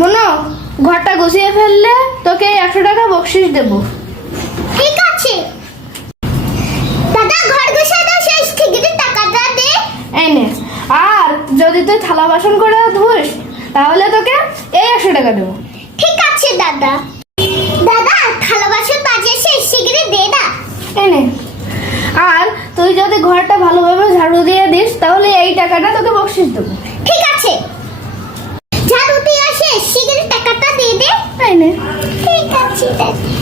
মনো, ঘরটা গুছিয়ে ফেললে তোকে 100 টাকা বকশিশ দেব। ঠিক আছে দাদা, ঘর গুছিয়ে দাও, সেই টিকিটের টাকাটা দে। এই নে। আর যদি তুই থালা বাসন করে ধুস তাহলে তোকে এই 100 টাকা দেবো। ঠিক আছে দাদা। দাদা, থালা বাসন মাজিয়ে সেই শিগগিরই দে না। এই নে। আর তুই যদি ঘরটা ভালোভাবে ঝাড়ু দিয়ে দিস তাহলে এই টাকাটা তোকে বকশিশ দেবো। ঠিক আছে, ঝাড়ু দিয়ে আসে শিগগিরই টাকাটা দিয়ে দে। এই নে। ঠিক আছে দাদা।